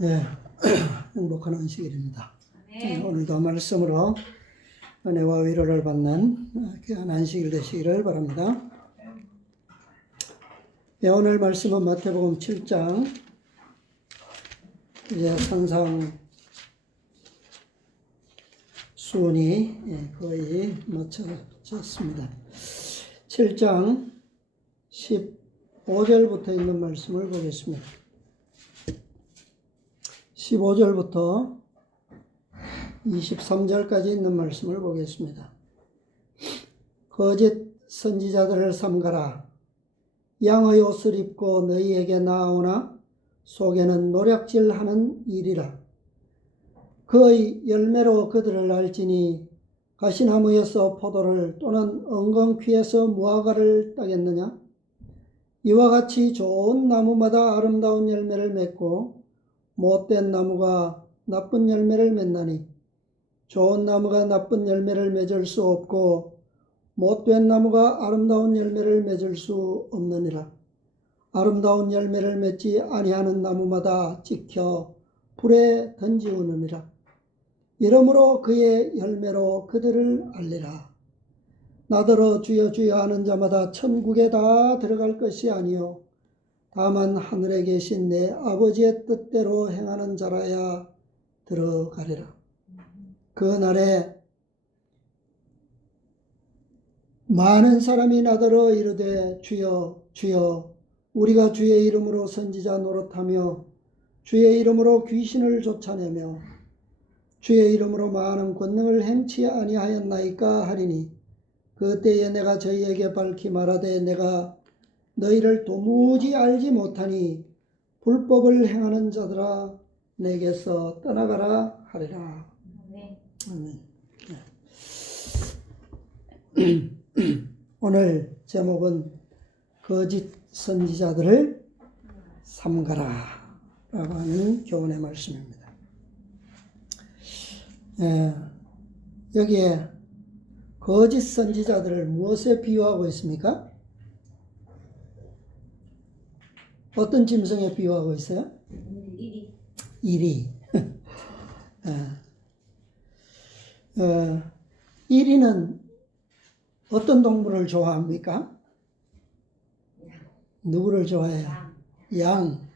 네, 행복한 안식일입니다. 오늘도 말씀으로 은혜와 위로를 받는 귀한 안식일 되시기를 바랍니다. 네, 오늘 말씀은 마태복음 7장 이제 산상 수훈이 거의 마쳐졌습니다. 7장 15절부터 있는 말씀을 보겠습니다. 15절부터 23절까지 있는 말씀을 보겠습니다. 거짓 선지자들을 삼가라. 양의 옷을 입고 너희에게 나아오나 속에는 노략질하는 일이라. 그의 열매로 그들을 알지니 가시나무에서 포도를 또는 엉겅퀴에서 무화과를 따겠느냐? 이와 같이 좋은 나무마다 아름다운 열매를 맺고 못된 나무가 나쁜 열매를 맺나니 좋은 나무가 나쁜 열매를 맺을 수 없고 못된 나무가 아름다운 열매를 맺을 수 없느니라. 아름다운 열매를 맺지 아니하는 나무마다 찍혀 불에 던지우느니라. 이러므로 그의 열매로 그들을 알리라. 나더러 주여 주여 하는 자마다 천국에 다 들어갈 것이 아니요 다만 하늘에 계신 내 아버지의 뜻대로 행하는 자라야 들어가리라. 그 날에 많은 사람이 나더러 이르되 주여 주여 우리가 주의 이름으로 선지자 노릇하며 주의 이름으로 귀신을 쫓아내며 주의 이름으로 많은 권능을 행치 아니하였나이까 하리니 그때에 내가 저희에게 밝히 말하되 내가 너희를 도무지 알지 못하니 불법을 행하는 자들아 내게서 떠나가라 하리라. 아멘. 오늘 제목은 거짓 선지자들을 삼가라 라고 하는 교훈의 말씀입니다. 여기에 거짓 선지자들을 무엇에 비유하고 있습니까? 어떤 짐승에 비유하고 있어요? 이리. 이리는 어떤 동물을 좋아합니까? 누구를 좋아해요? 양.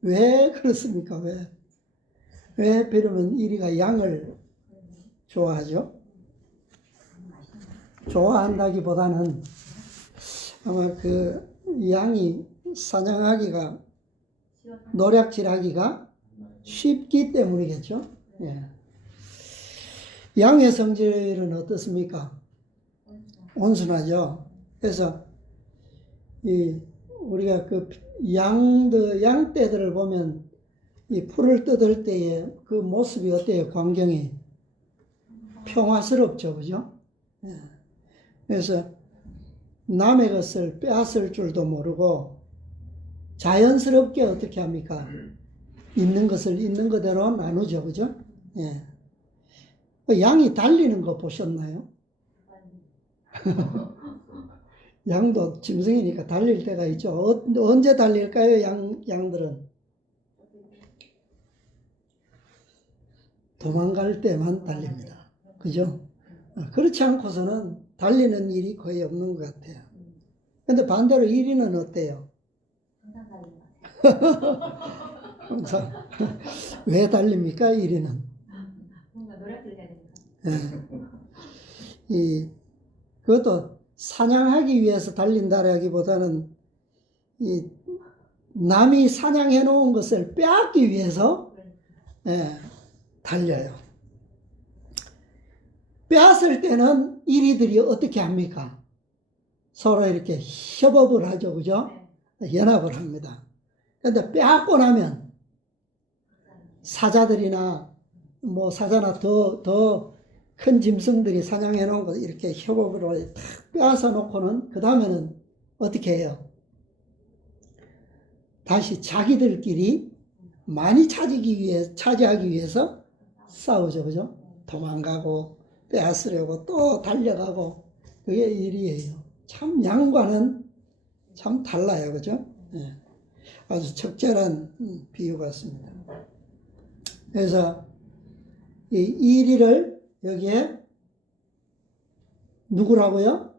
왜 그렇습니까? 왜 비로면 이리가 양을 좋아하죠? 좋아한다기보다는 아마 그 양이 사냥하기가 노략질하기가 쉽기 때문이겠죠. 예. 양의 성질은 어떻습니까? 온순하죠. 그래서 우리가 그 양떼들을 보면 이 풀을 뜯을 때의 그 모습이 어때요? 광경이 평화스럽죠, 그죠? 예. 그래서 남의 것을 빼앗을 줄도 모르고 자연스럽게 어떻게 합니까? 있는 것을 있는 그대로 나누죠, 그죠? 예. 양이 달리는 거 보셨나요? 양도 짐승이니까 달릴 때가 있죠. 언제 달릴까요? 양들은 도망갈 때만 달립니다. 그죠? 그렇지 않고서는 달리는 일이 거의 없는 것 같아요. 근데 반대로 이리는 어때요? 항상. 왜 달립니까? 이리는. 뭔가 노력을 해야 됩니다. 그것도 사냥하기 위해서 달린다라기보다는 남이 사냥해 놓은 것을 빼앗기 위해서 달려요. 빼앗을 때는 이리들이 어떻게 합니까? 서로 이렇게 협업을 하죠, 그죠? 연합을 합니다. 그런데 빼앗고 나면 사자들이나 뭐 사자나 더 큰 짐승들이 사냥해 놓은 거 이렇게 협업으로 탁 빼앗아 놓고는 그 다음에는 어떻게 해요? 다시 자기들끼리 많이 차지하기 위해서 싸우죠, 그죠? 도망가고 빼앗으려고 또 달려가고 그게 일이에요. 참 양과는 참 달라요, 그죠? 네. 아주 적절한 비유 같습니다. 그래서 이 이리를 여기에 누구라고요?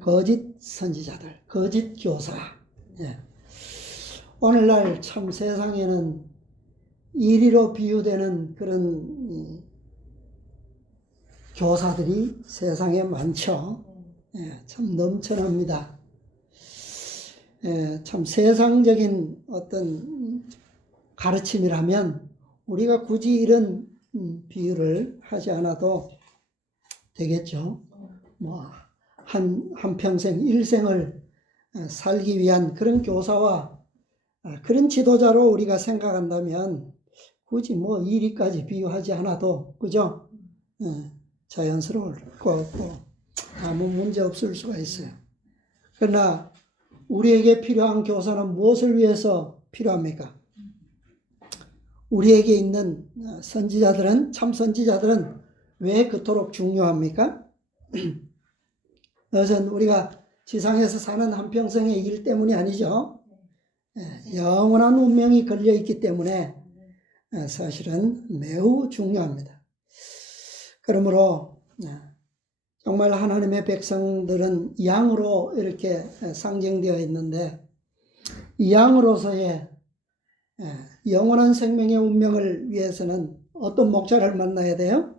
거짓 선지자들, 거짓 교사. 예. 오늘날 참 세상에는 이리로 비유되는 그런 교사들이 세상에 많죠. 예, 참 넘쳐납니다. 예, 참 세상적인 어떤 가르침이라면 우리가 굳이 이런 비유를 하지 않아도 되겠죠. 뭐 한평생 일생을 살기 위한 그런 교사와 그런 지도자로 우리가 생각한다면 굳이 뭐 이리까지 비유하지 않아도, 그죠? 자연스러울 것도 아무 문제 없을 수가 있어요. 그러나 우리에게 필요한 교사는 무엇을 위해서 필요합니까? 우리에게 있는 선지자들은, 참 선지자들은 왜 그토록 중요합니까? 그것은 우리가 지상에서 사는 한평생의 일 때문이 아니죠. 영원한 운명이 걸려있기 때문에 사실은 매우 중요합니다. 그러므로 정말 하나님의 백성들은 양으로 이렇게 상징되어 있는데, 이 양으로서의 영원한 생명의 운명을 위해서는 어떤 목자를 만나야 돼요?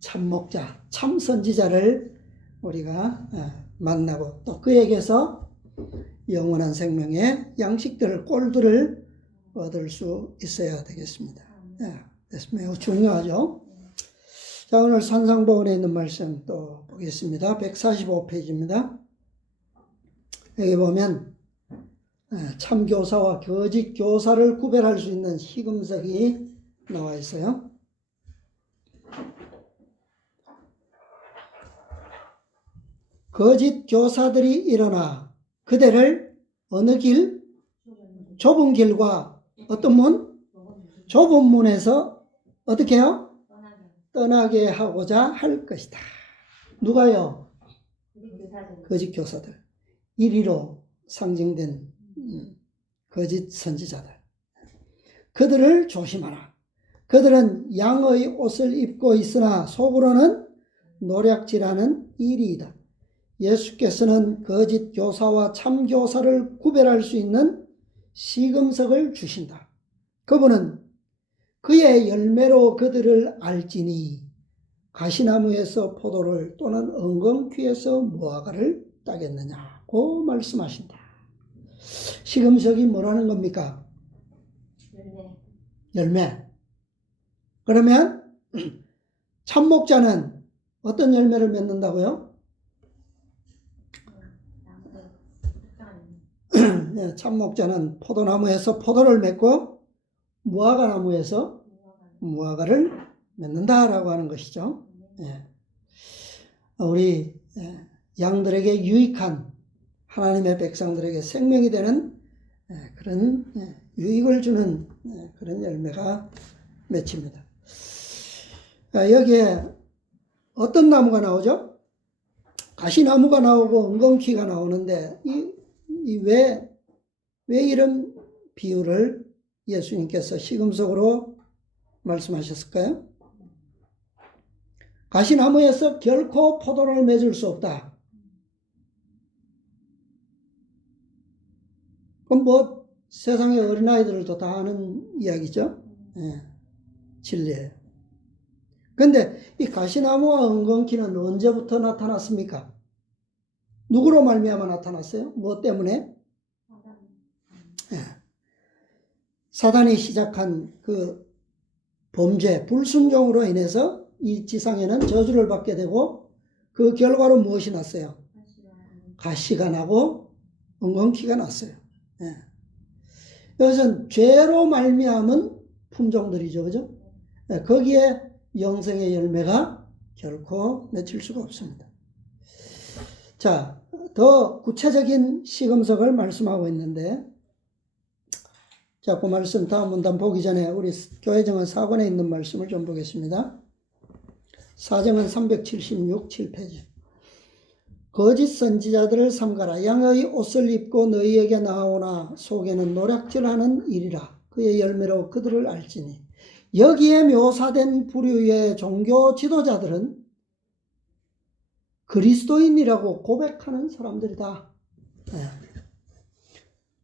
참 목자, 참 선지자를 우리가 만나고 또 그에게서 영원한 생명의 양식들을, 꼴들을 얻을 수 있어야 되겠습니다. 그래서 매우 중요하죠. 자, 오늘 산상보원에 있는 말씀 또 보겠습니다. 145페이지입니다. 여기 보면 참 교사와 거짓 교사를 구별할 수 있는 시금석이 나와 있어요. 거짓 교사들이 일어나 그대를 어느 길? 좁은 길과 어떤 문? 좁은 문에서 어떻게 해요? 떠나게 하고자 할 것이다. 누가요? 거짓 교사들. 이리로 상징된 거짓 선지자들. 그들을 조심하라. 그들은 양의 옷을 입고 있으나 속으로는 노략질하는 이리이다. 예수께서는 거짓 교사와 참 교사를 구별할 수 있는 시금석을 주신다. 그분은 그의 열매로 그들을 알지니 가시나무에서 포도를 또는 엉겅퀴에서 무화과를 따겠느냐고 말씀하신다. 시금석이 뭐라는 겁니까? 열매. 그러면 참목자는 어떤 열매를 맺는다고요? 참목자는 포도나무에서 포도를 맺고 무화과나무에서 무화과를 맺는다라고 하는 것이죠. 우리 양들에게 유익한, 하나님의 백성들에게 생명이 되는 그런 유익을 주는 그런 열매가 맺힙니다. 여기에 어떤 나무가 나오죠? 가시나무가 나오고 엉겅퀴가 나오는데 왜 이런 비유를 예수님께서 시금석으로 말씀하셨을까요? 가시나무에서 결코 포도를 맺을 수 없다. 그럼 뭐 세상의 어린아이들도 다 아는 이야기죠. 진리예요. 그런데 이 가시나무와 엉겅퀴는 언제부터 나타났습니까? 누구로 말미암아 나타났어요? 무엇 때문에? 사단이 시작한 그 범죄, 불순종으로 인해서 이 지상에는 저주를 받게 되고, 그 결과로 무엇이 났어요? 가시가 나고 엉겅퀴가 났어요. 이것은 죄로 말미암은 품종들이죠, 그죠? 거기에 영생의 열매가 결코 맺힐 수가 없습니다. 자, 더 구체적인 시금석을 말씀하고 있는데, 자, 그 말씀 다음 문단 보기 전에 우리 교회정원 4권에 있는 말씀을 좀 보겠습니다. 사정은 376, 7페이지. 거짓 선지자들을 삼가라. 양의 옷을 입고 너희에게 나오나 속에는 노략질하는 일이라. 그의 열매로 그들을 알지니. 여기에 묘사된 부류의 종교 지도자들은 그리스도인이라고 고백하는 사람들이다. 네.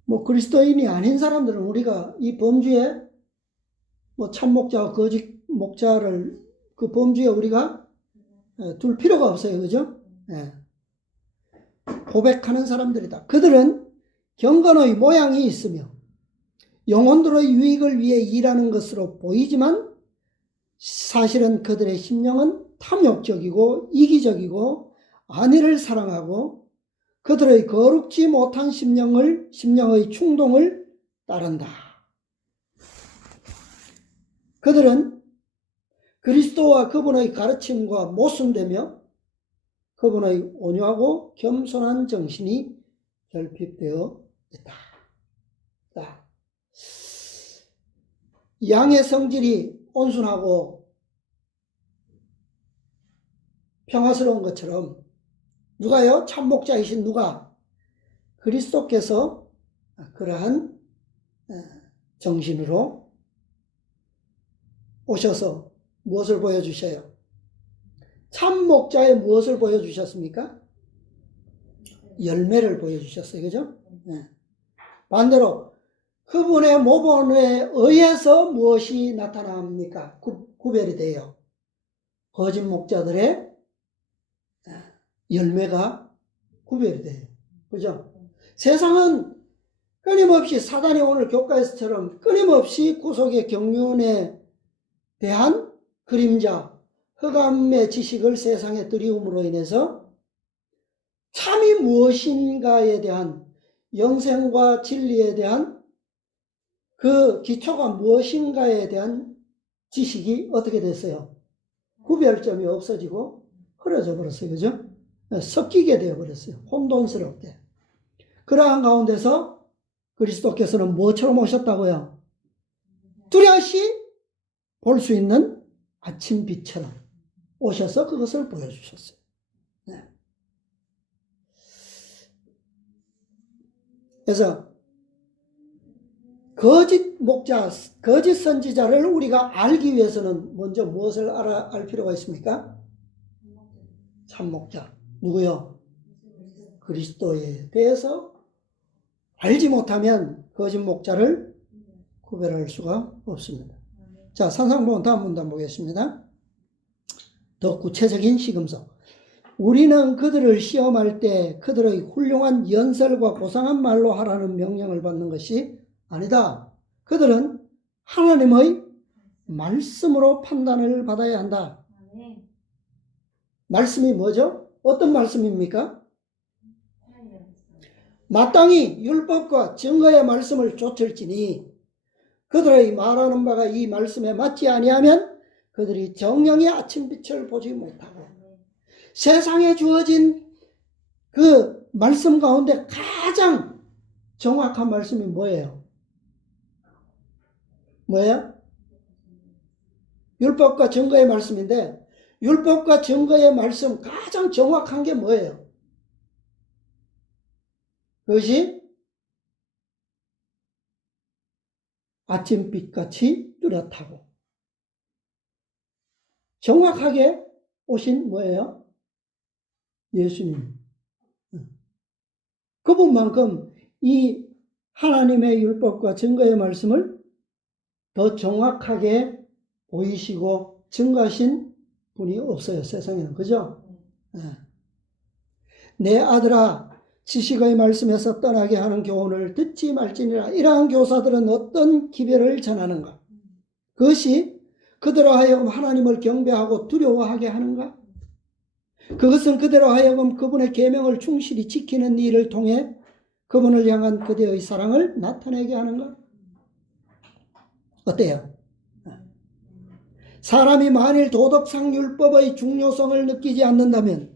뭐 그리스도인이 아닌 사람들은 우리가 이 범주에 뭐 참목자와 거짓 목자를 그 범주에 우리가 둘 필요가 없어요. 그죠? 네. 고백하는 사람들이다. 그들은 경건의 모양이 있으며 영혼들의 유익을 위해 일하는 것으로 보이지만 사실은 그들의 심령은 탐욕적이고 이기적이고 안위를 사랑하고 그들의 거룩지 못한 심령의 충동을 따른다. 그들은 그리스도와 그분의 가르침과 모순되며 그분의 온유하고 겸손한 정신이 결핍되어 있다. 자, 양의 성질이 온순하고 평화스러운 것처럼 누가요? 참목자이신 누가? 그리스도께서 그러한 정신으로 오셔서 무엇을 보여주셔요? 참목자의 무엇을 보여주셨습니까? 열매를 보여주셨어요. 그죠? 네. 반대로 그분의 모본에 의해서 무엇이 나타납니까? 구별이 돼요. 거짓 목자들의 열매가 구별이 돼요. 그죠? 세상은 끊임없이 사단이 오늘 교과에서처럼 끊임없이 구속의 경륜에 대한 그림자, 흑암의 지식을 세상에 들이움으로 인해서 참이 무엇인가에 대한 영생과 진리에 대한 그 기초가 무엇인가에 대한 지식이 어떻게 됐어요? 구별점이 없어지고 흐려져 버렸어요. 그죠? 섞이게 되어버렸어요. 혼돈스럽게. 그러한 가운데서 그리스도께서는 무엇처럼 오셨다고요? 뚜렷이 볼 수 있는 아침빛처럼 오셔서 그것을 보여주셨어요. 네. 그래서 거짓 목자, 거짓 선지자를 우리가 알기 위해서는 먼저 무엇을 알 필요가 있습니까? 참목자. 누구요? 그리스도에 대해서 알지 못하면 거짓 목자를 구별할 수가 없습니다. 자, 산상보험 다음 문단 보겠습니다. 더 구체적인 시금석. 우리는 그들을 시험할 때 그들의 훌륭한 연설과 고상한 말로 하라는 명령을 받는 것이 아니다. 그들은 하나님의 말씀으로 판단을 받아야 한다. 말씀이 뭐죠? 어떤 말씀입니까? 마땅히 율법과 증거의 말씀을 좇을지니 그들의 말하는 바가 이 말씀에 맞지 아니하면 그들이 정령의 아침빛을 보지 못하고 세상에 주어진 그 말씀 가운데 가장 정확한 말씀이 뭐예요? 뭐예요? 율법과 증거의 말씀인데 율법과 증거의 말씀 가장 정확한 게 뭐예요? 그것이 아침빛같이 뚜렷하고 정확하게 오신 뭐예요? 예수님. 그분만큼 이 하나님의 율법과 증거의 말씀을 더 정확하게 보이시고 증거하신 분이 없어요. 세상에는. 그죠? 내 아들아 지식의 말씀에서 떠나게 하는 교훈을 듣지 말지니라. 이러한 교사들은 어떤 기별을 전하는가? 그것이 그대로 하여금 하나님을 경배하고 두려워하게 하는가? 그것은 그대로 하여금 그분의 계명을 충실히 지키는 일을 통해 그분을 향한 그대의 사랑을 나타내게 하는가? 어때요? 사람이 만일 도덕상 율법의 중요성을 느끼지 않는다면,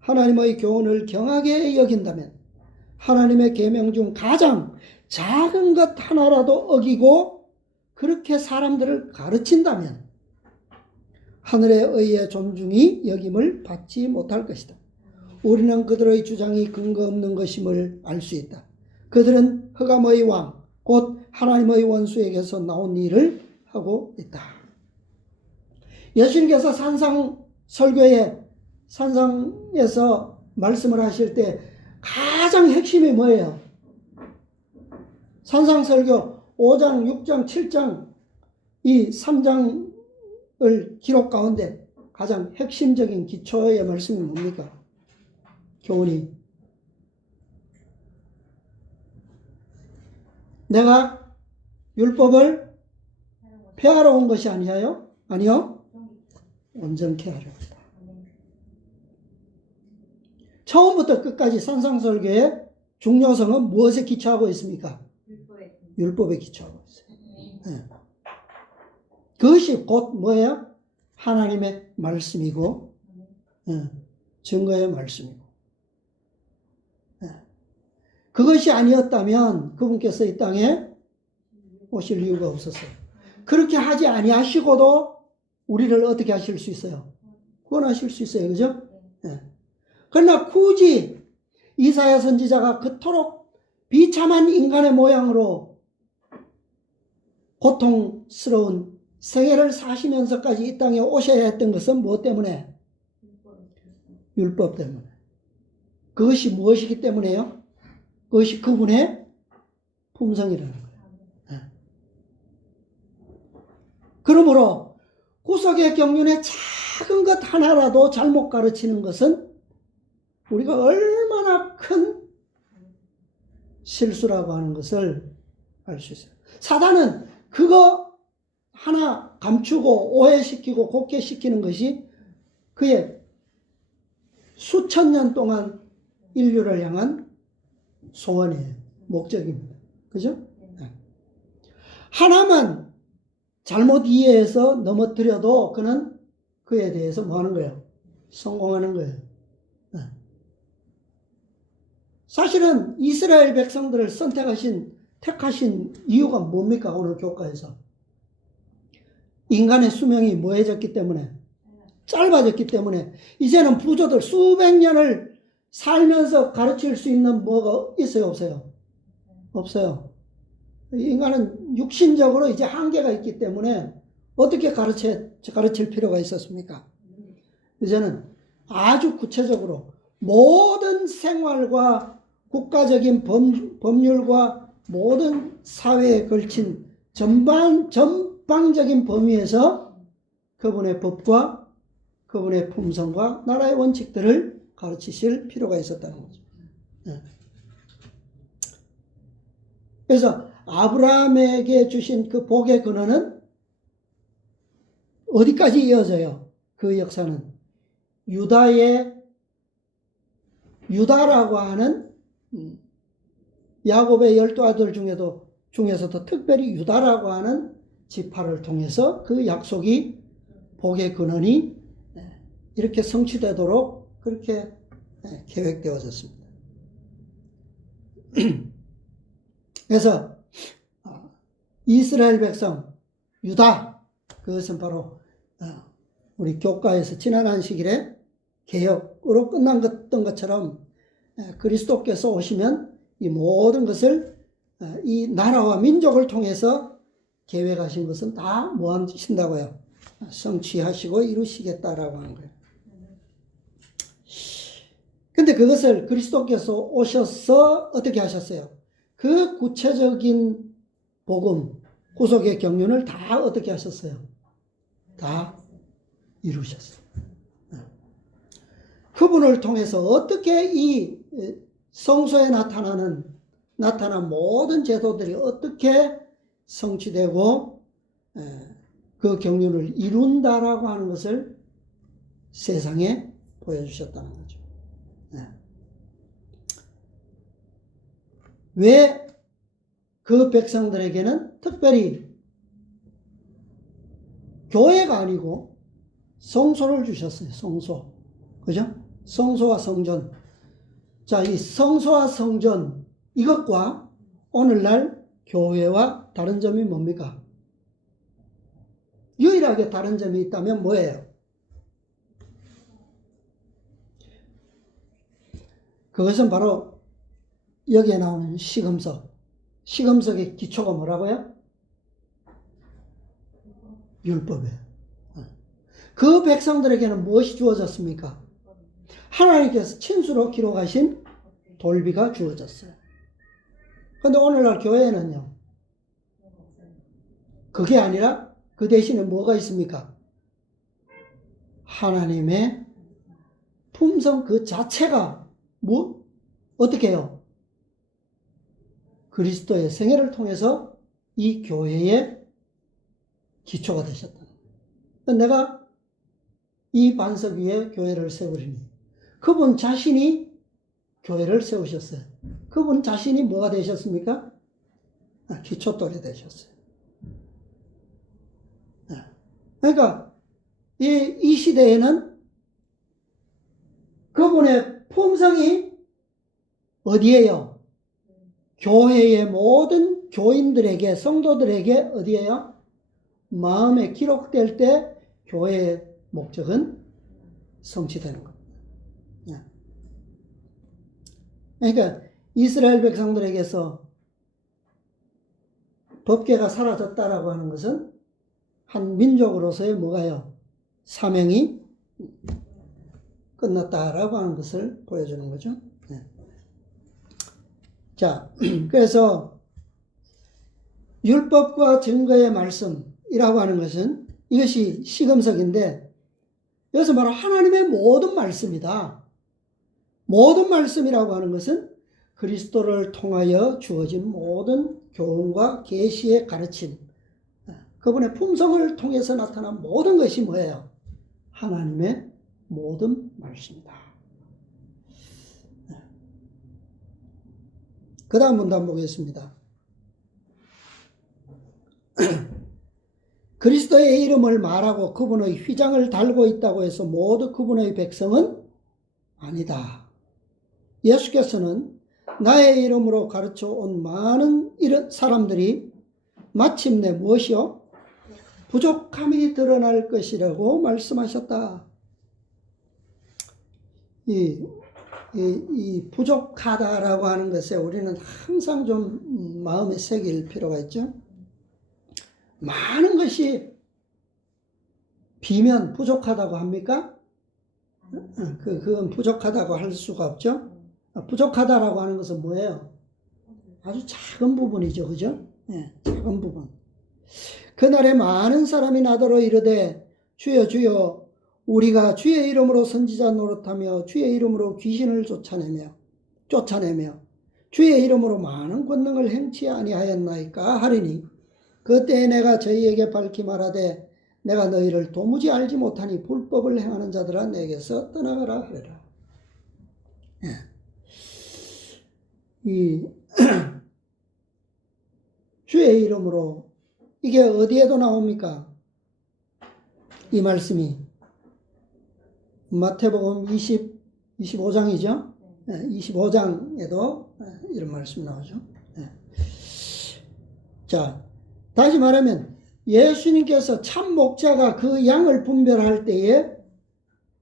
하나님의 교훈을 경하게 여긴다면, 하나님의 계명 중 가장 작은 것 하나라도 어기고 그렇게 사람들을 가르친다면 하늘의 의의 존중이 여김을 받지 못할 것이다. 우리는 그들의 주장이 근거 없는 것임을 알 수 있다. 그들은 흑암의 왕, 곧 하나님의 원수에게서 나온 일을 하고 있다. 예수님께서 산상에서 말씀을 하실 때 가장 핵심이 뭐예요? 산상설교 5장, 6장, 7장 이 3장을 기록 가운데 가장 핵심적인 기초의 말씀이 뭡니까? 교훈이 내가 율법을 폐하러 온 것이 아니하여? 아니요. 온전케 하려 한다. 처음부터 끝까지 산상설교의 중요성은 무엇에 기초하고 있습니까? 율법에 기초하고 있어요. 네. 그것이 곧 뭐예요? 하나님의 말씀이고 증거의 말씀이고 그것이 아니었다면 그분께서 이 땅에 오실 이유가 없었어요. 그렇게 하지 아니하시고도 우리를 어떻게 하실 수 있어요? 구원하실 수 있어요. 그죠? 네. 그러나 굳이 이사야 선지자가 그토록 비참한 인간의 모양으로 고통스러운 생애를 사시면서까지 이 땅에 오셔야 했던 것은 무엇 때문에? 율법 때문에. 그것이 무엇이기 때문에요? 그것이 그분의 품성이라는 거예요. 네. 그러므로 구속의 경륜의 작은 것 하나라도 잘못 가르치는 것은 우리가 얼마나 큰 실수라고 하는 것을 알 수 있어요. 사단은 그거 하나 감추고 오해시키고 곡해시키는 것이 그의 수천 년 동안 인류를 향한 소원이에요. 목적입니다. 그죠? 네. 하나만 잘못 이해해서 넘어뜨려도 그는 그에 대해서 뭐 하는 거예요? 성공하는 거예요. 네. 사실은 이스라엘 백성들을 택하신 이유가 뭡니까? 오늘 교과에서. 인간의 수명이 뭐해졌기 때문에? 짧아졌기 때문에 이제는 부조들 수백 년을 살면서 가르칠 수 있는 뭐가 있어요? 없어요? 없어요. 인간은 육신적으로 이제 한계가 있기 때문에 어떻게 가르칠 필요가 있었습니까? 이제는 아주 구체적으로 모든 생활과 국가적인 법률과 모든 사회에 걸친 전방적인 범위에서 그분의 법과 그분의 품성과 나라의 원칙들을 가르치실 필요가 있었다는 거죠. 네. 그래서 아브라함에게 주신 그 복의 근원은 어디까지 이어져요? 그 역사는 유다라고 하는 야곱의 12아들 중에서도 특별히 유다라고 하는 지파를 통해서 그 약속이 복의 근원이 이렇게 성취되도록 그렇게 계획되어졌습니다. 그래서 이스라엘 백성 유다 그것은 바로 우리 교과에서 지난 안식일에 개혁으로 끝났던 것처럼 그리스도께서 오시면 이 모든 것을 이 나라와 민족을 통해서 계획하신 것은 다 뭐 하신다고요? 성취하시고 이루시겠다라고 하는 거예요. 근데 그것을 그리스도께서 오셔서 어떻게 하셨어요? 그 구체적인 복음, 구속의 경륜을 다 어떻게 하셨어요? 다 이루셨어요. 그분을 통해서 어떻게 이 성소에 나타난 모든 제도들이 어떻게 성취되고 그 경륜을 이룬다라고 하는 것을 세상에 보여주셨다는 거죠. 왜 그 백성들에게는 특별히 교회가 아니고 성소를 주셨어요. 성소. 그죠? 성소와 성전. 자, 이 성소와 성전 이것과 오늘날 교회와 다른 점이 뭡니까? 유일하게 다른 점이 있다면 뭐예요? 그것은 바로 여기에 나오는 시금석. 시금석의 기초가 뭐라고요? 율법이에요. 그 백성들에게는 무엇이 주어졌습니까? 하나님께서 친수로 기록하신 돌비가 주어졌어요. 그런데 오늘날 교회에는요, 그게 아니라 그 대신에 뭐가 있습니까? 하나님의 품성 그 자체가 어떻게 해요? 그리스도의 생애를 통해서 이 교회의 기초가 되셨다. 내가 이 반석 위에 교회를 세우리니 그분 자신이 교회를 세우셨어요. 그분 자신이 뭐가 되셨습니까? 기초돌이 되셨어요. 그러니까 이 시대에는 그분의 품성이 어디에요? 교회의 모든 교인들에게, 성도들에게 어디에요? 마음에 기록될 때 교회의 목적은 성취되는 겁니다. 그러니까 이스라엘 백성들에게서 법궤가 사라졌다라고 하는 것은 한 민족으로서의 뭐가요? 사명이 끝났다라고 하는 것을 보여주는 거죠. 자, 그래서 율법과 증거의 말씀이라고 하는 것은 이것이 시금석인데 여기서 말하는 하나님의 모든 말씀이다. 모든 말씀이라고 하는 것은 그리스도를 통하여 주어진 모든 교훈과 계시의 가르침, 그분의 품성을 통해서 나타난 모든 것이 뭐예요? 하나님의 모든 말씀이다. 그 다음 문단 보겠습니다. 그리스도의 이름을 말하고 그분의 휘장을 달고 있다고 해서 모두 그분의 백성은 아니다. 예수께서는 나의 이름으로 가르쳐 온 많은 사람들이 마침내 무엇이요? 부족함이 드러날 것이라고 말씀하셨다. 이 부족하다라고 하는 것에 우리는 항상 좀 마음에 새길 필요가 있죠. 많은 것이 비면 부족하다고 합니까? 그건 부족하다고 할 수가 없죠. 부족하다라고 하는 것은 뭐예요? 아주 작은 부분이죠. 그죠? 네, 작은 부분. 그날에 많은 사람이 나더러 이르되 주여 주여 우리가 주의 이름으로 선지자 노릇하며 주의 이름으로 귀신을 쫓아내며 주의 이름으로 많은 권능을 행치 아니하였나이까 하리니 그때에 내가 저희에게 밝히 말하되 내가 너희를 도무지 알지 못하니 불법을 행하는 자들아 내게서 떠나가라 하리라. 이 주의 이름으로 이게 어디에도 나옵니까? 이 말씀이 마태복음 25장이죠. 25장에도 이런 말씀이 나오죠. 자, 다시 말하면 예수님께서 참 목자가 그 양을 분별할 때에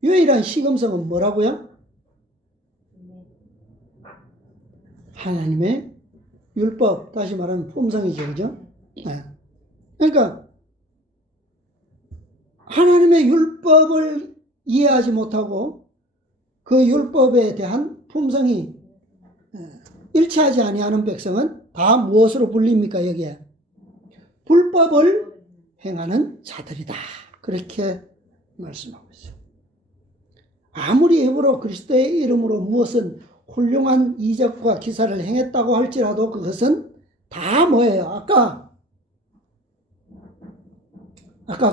유일한 시금석은 뭐라고요? 하나님의 율법, 다시 말하면 품성이죠. 그죠? 그러니까 하나님의 율법을 이해하지 못하고 그 율법에 대한 품성이 일치하지 아니하는 백성은 다 무엇으로 불립니까? 여기에 불법을 행하는 자들이다. 그렇게 말씀하고 있어요. 아무리 입으로 그리스도의 이름으로 무엇은 훌륭한 이적과 기사를 행했다고 할지라도 그것은 다 뭐예요? 아까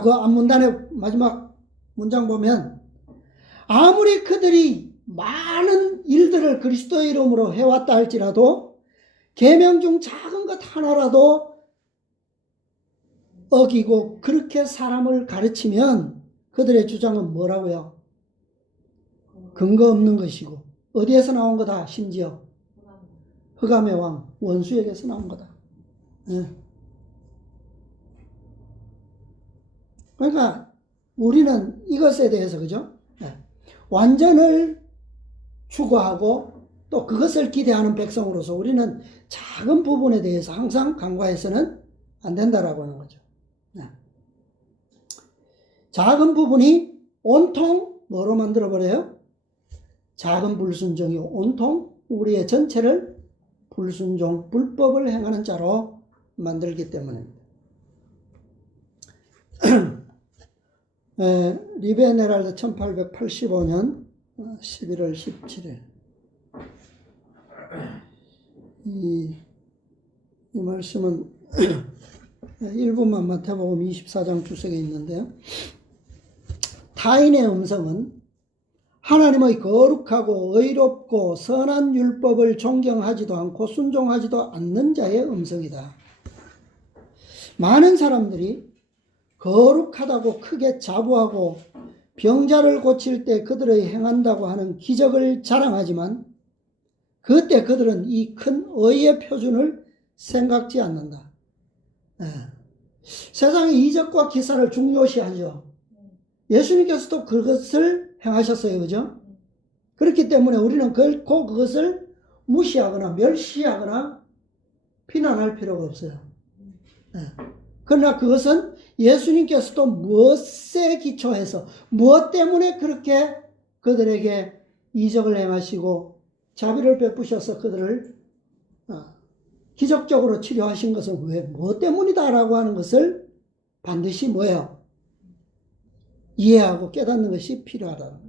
그 앞문단의 마지막 문장 보면 아무리 그들이 많은 일들을 그리스도의 이름으로 해왔다 할지라도 계명 중 작은 것 하나라도 어기고 그렇게 사람을 가르치면 그들의 주장은 뭐라고요? 근거 없는 것이고 어디에서 나온 거다? 심지어 흑암의 왕 원수에게서 나온 거다. 그러니까 우리는 이것에 대해서 그죠? 완전을 추구하고 또 그것을 기대하는 백성으로서 우리는 작은 부분에 대해서 항상 간과해서는 안 된다라고 하는 거죠. 네. 작은 부분이 온통 뭐로 만들어버려요? 작은 불순종이 온통 우리의 전체를 불순종, 불법을 행하는 자로 만들기 때문입니다. 리베네랄드 1885년 11월 17일 이 말씀은 1부만 마태복음 24장 주석에 있는데요. 타인의 음성은 하나님의 거룩하고 의롭고 선한 율법을 존경하지도 않고 순종하지도 않는 자의 음성이다. 많은 사람들이 거룩하다고 크게 자부하고 병자를 고칠 때 그들의 행한다고 하는 기적을 자랑하지만 그때 그들은 이 큰 의의 표준을 생각지 않는다. 세상의 이적과 기사를 중요시하죠. 예수님께서도 그것을 행하셨어요. 그죠? 그렇기 때문에 우리는 결코 그것을 무시하거나 멸시하거나 비난할 필요가 없어요. 그러나 그것은 예수님께서도 무엇에 기초해서 무엇 때문에 그렇게 그들에게 이적을 행하시고 자비를 베푸셔서 그들을 기적적으로 치료하신 것은 왜 무엇 때문이다라고 하는 것을 반드시 뭐예요? 이해하고 깨닫는 것이 필요하다.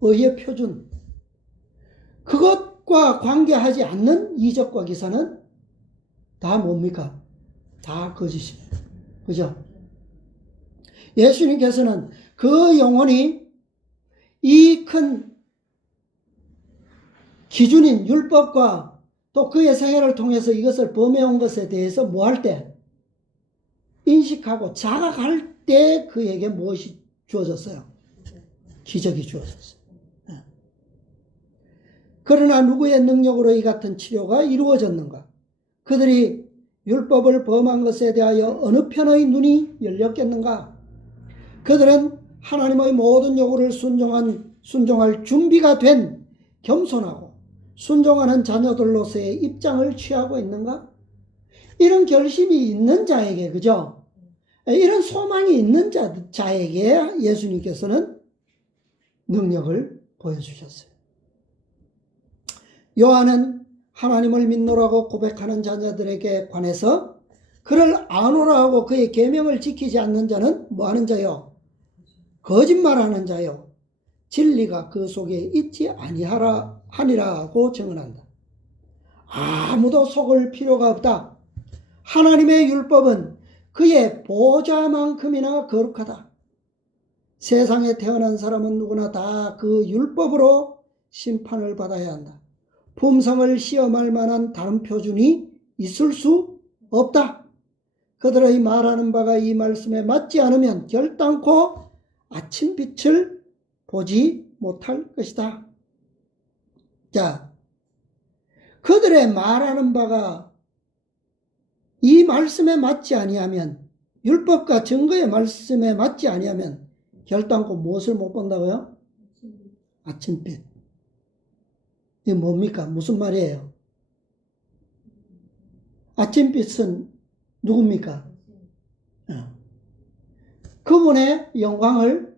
의의 표준. 그것과 관계하지 않는 이적과 기사는 다 뭡니까? 다 거짓입니다. 그죠? 예수님께서는 그 영혼이 이 큰 기준인 율법과 또 그의 생애를 통해서 이것을 범해온 것에 대해서 뭐 할 때? 인식하고 자각할 때 그에게 무엇이 주어졌어요? 기적이 주어졌어요. 그러나 누구의 능력으로 이 같은 치료가 이루어졌는가? 그들이 율법을 범한 것에 대하여 어느 편의 눈이 열렸겠는가? 그들은 하나님의 모든 요구를 순종할 준비가 된 겸손하고 순종하는 자녀들로서의 입장을 취하고 있는가? 이런 결심이 있는 자에게, 그죠? 이런 소망이 있는 자에게 예수님께서는 능력을 보여주셨어요. 요한은 하나님을 믿노라고 고백하는 자녀들에게 관해서 그를 아노라 하고 그의 계명을 지키지 않는 자는 뭐하는 자요? 거짓말하는 자요. 진리가 그 속에 있지 아니하니라고 증언한다. 아무도 속을 필요가 없다. 하나님의 율법은 그의 보좌만큼이나 거룩하다. 세상에 태어난 사람은 누구나 다 그 율법으로 심판을 받아야 한다. 품성을 시험할 만한 다른 표준이 있을 수 없다. 그들의 말하는 바가 이 말씀에 맞지 않으면 결단코 아침빛을 보지 못할 것이다. 자, 그들의 말하는 바가 이 말씀에 맞지 아니하면, 율법과 증거의 말씀에 맞지 아니하면 결단코 무엇을 못 본다고요? 아침빛. 이게 뭡니까? 무슨 말이에요? 아침빛은 누굽니까? 그분의 영광을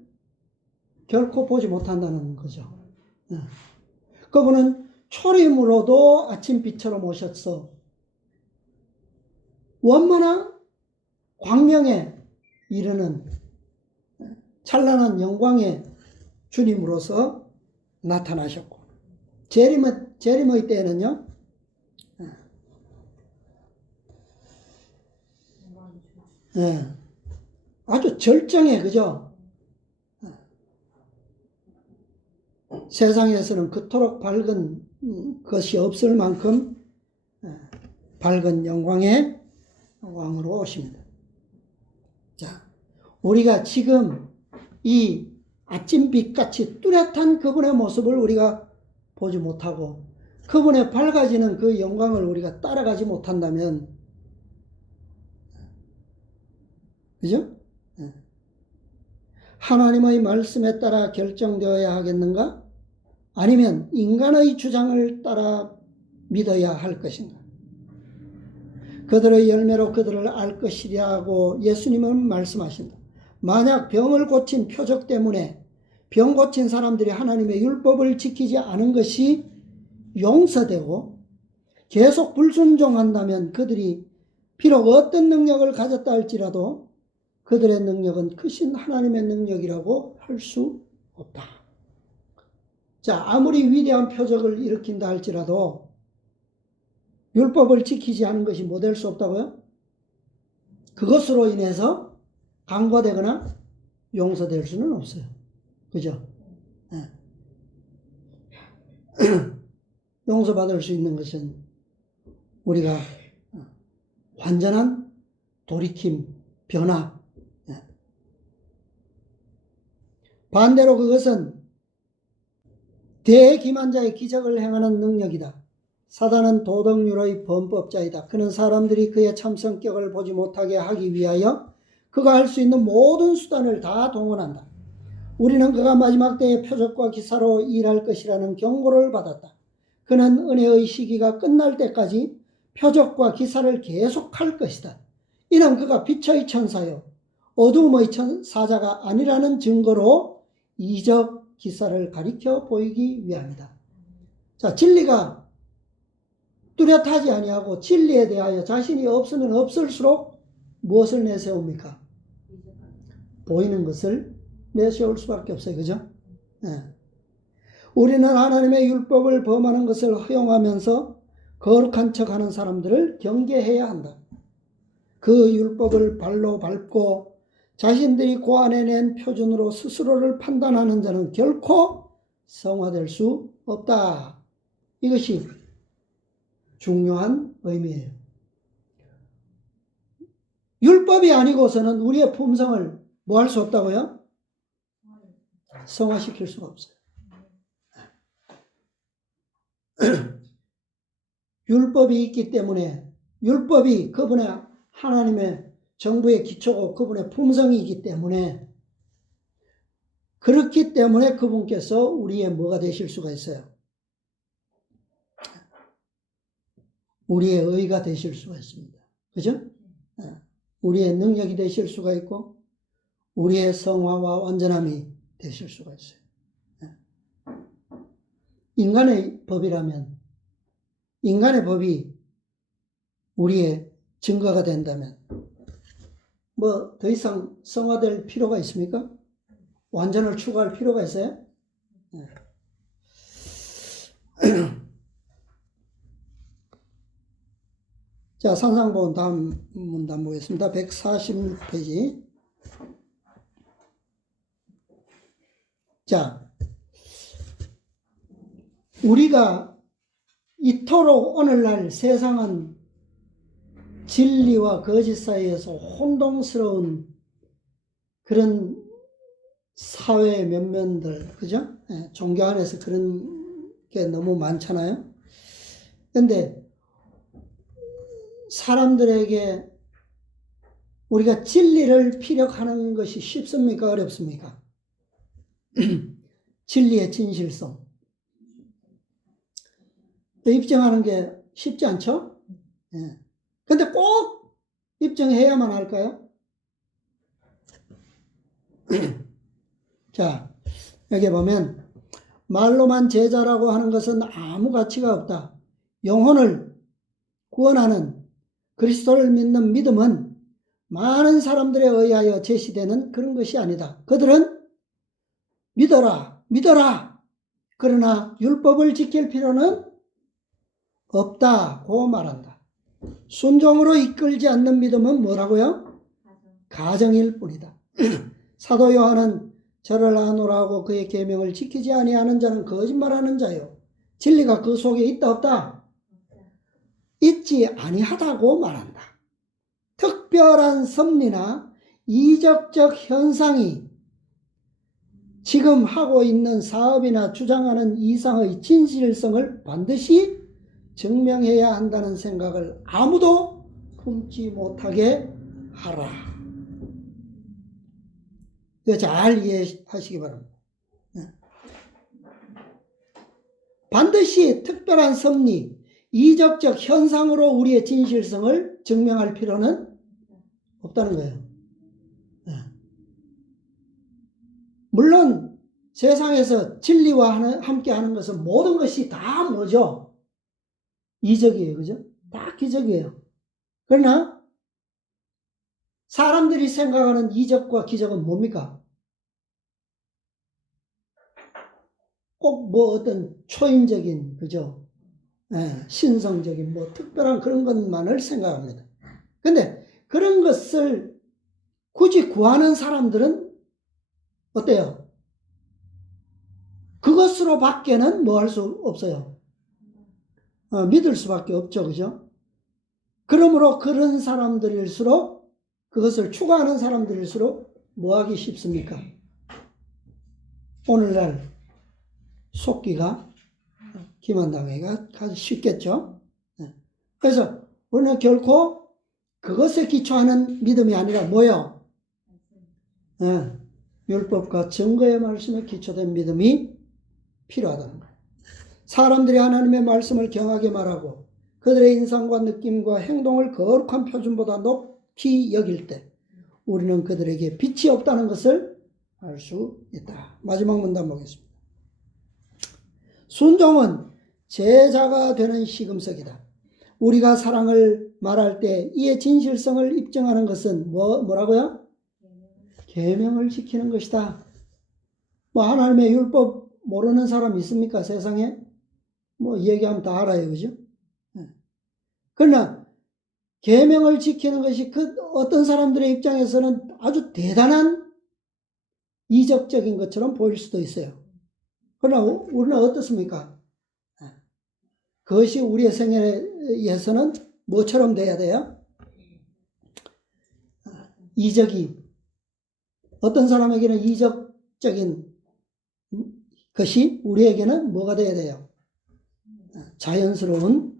결코 보지 못한다는 거죠. 그분은 초림으로도 아침빛처럼 오셨어. 원만한 광명에 이르는 찬란한 영광의 주님으로서 나타나셨고, 재림의 때에는요, 아주 절정에, 그죠? 세상에서는 그토록 밝은 것이 없을 만큼 밝은 영광의 왕으로 오십니다. 자, 우리가 지금 이 아침빛같이 뚜렷한 그분의 모습을 우리가 보지 못하고 그분의 밝아지는 그 영광을 우리가 따라가지 못한다면, 그죠? 하나님의 말씀에 따라 결정되어야 하겠는가? 아니면 인간의 주장을 따라 믿어야 할 것인가? 그들의 열매로 그들을 알 것이라고 예수님은 말씀하신다. 만약 병을 고친 표적 때문에 병 고친 사람들이 하나님의 율법을 지키지 않은 것이 용서되고 계속 불순종한다면 그들이 비록 어떤 능력을 가졌다 할지라도 그들의 능력은 크신 하나님의 능력이라고 할 수 없다. 자, 아무리 위대한 표적을 일으킨다 할지라도 율법을 지키지 않은 것이 뭐 될 수 없다고요? 그것으로 인해서 강과되거나 용서될 수는 없어요. 그죠? 네. 용서받을 수 있는 것은 우리가 완전한 돌이킴, 변화. 네. 반대로 그것은 대기만자의 기적을 행하는 능력이다. 사단은 도덕률의 범법자이다. 그는 사람들이 그의 참 성격을 보지 못하게 하기 위하여 그가 할 수 있는 모든 수단을 다 동원한다. 우리는 그가 마지막 때의 표적과 기사로 일할 것이라는 경고를 받았다. 그는 은혜의 시기가 끝날 때까지 표적과 기사를 계속할 것이다. 이는 그가 빛의 천사요 어두움의 사자가 아니라는 증거로 이적 기사를 가리켜 보이기 위함이다. 자, 진리가 뚜렷하지 아니하고 진리에 대하여 자신이 없으면 없을수록 무엇을 내세웁니까? 보이는 것을 내세울 수밖에 없어요. 그죠? 네. 우리는 하나님의 율법을 범하는 것을 허용하면서 거룩한 척하는 사람들을 경계해야 한다. 그 율법을 발로 밟고 자신들이 고안해낸 표준으로 스스로를 판단하는 자는 결코 성화될 수 없다. 이것이 중요한 의미예요. 율법이 아니고서는 우리의 품성을 뭐 할 수 없다고요? 성화시킬 수가 없어요. 율법이 있기 때문에 율법이 그분의 하나님의 정부의 기초고 그분의 품성이기 때문에 그렇기 때문에 그분께서 우리의 뭐가 되실 수가 있어요? 우리의 의가 되실 수가 있습니다. 그죠? 우리의 능력이 되실 수가 있고 우리의 성화와 완전함이 되실 수가 있어요. 인간의 법이라면 인간의 법이 우리의 증거가 된다면 뭐 더 이상 성화될 필요가 있습니까? 완전을 추구할 필요가 있어요? 자, 산상본 다음 문단 보겠습니다. 146페이지. 자, 우리가 이토록 오늘날 세상은 진리와 거짓 사이에서 혼동스러운 그런 사회 면면들, 그죠? 종교 안에서 그런 게 너무 많잖아요. 근데 사람들에게 우리가 진리를 피력하는 것이 쉽습니까? 어렵습니까? 진리의 진실성. 입증하는 게 쉽지 않죠? 근데 꼭 입증해야만 할까요? 자, 여기 보면 말로만 제자라고 하는 것은 아무 가치가 없다. 영혼을 구원하는 그리스도를 믿는 믿음은 많은 사람들에 의하여 제시되는 그런 것이 아니다. 그들은 믿어라, 믿어라. 그러나 율법을 지킬 필요는 없다고 말한다. 순종으로 이끌지 않는 믿음은 뭐라고요? 가정일 뿐이다. 사도 요한은 저를 아노라고 그의 계명을 지키지 아니하는 자는 거짓말하는 자요. 진리가 그 속에 있다 없다? 있지 아니하다고 말한다. 특별한 섭리나 이적적 현상이 지금 하고 있는 사업이나 주장하는 이상의 진실성을 반드시 증명해야 한다는 생각을 아무도 품지 못하게 하라. 이거 잘 이해하시기 바랍니다. 반드시 특별한 섭리, 이적적 현상으로 우리의 진실성을 증명할 필요는 없다는 거예요. 물론 세상에서 진리와 함께 하는 것은 모든 것이 다 뭐죠? 이적이에요. 그죠? 다 기적이에요. 그러나 사람들이 생각하는 이적과 기적은 뭡니까? 꼭 뭐 어떤 초인적인, 그죠? 신성적인 뭐 특별한 그런 것만을 생각합니다. 근데 그런 것을 굳이 구하는 사람들은 어때요? 그것으로 밖에는 뭐 할 수 없어요. 믿을 수밖에 없죠. 그죠? 그러므로 그런 사람들일수록, 그것을 추구하는 사람들일수록 뭐 하기 쉽습니까? 오늘날 속기가, 기만당하기가 아주 쉽겠죠. 그래서 우리는 결코 그것에 기초하는 믿음이 아니라 뭐요? 율법과 증거의 말씀에 기초된 믿음이 필요하다는 거예요. 사람들이 하나님의 말씀을 경하게 말하고 그들의 인상과 느낌과 행동을 거룩한 표준보다 높이 여길 때 우리는 그들에게 빛이 없다는 것을 알 수 있다. 마지막 문단 보겠습니다. 순종은 제자가 되는 시금석이다. 우리가 사랑을 말할 때 이의 진실성을 입증하는 것은 뭐라고요? 계명을 지키는 것이다. 뭐 하나님의 율법 모르는 사람 있습니까? 세상에? 뭐 얘기하면 다 알아요. 그죠? 그러나 계명을 지키는 것이 그 어떤 사람들의 입장에서는 아주 대단한 이적적인 것처럼 보일 수도 있어요. 그러나 우리는 어떻습니까? 그것이 우리의 생애에서는 뭐처럼 돼야 돼요? 이적이, 어떤 사람에게는 이적적인 것이 우리에게는 뭐가 돼야 돼요? 자연스러운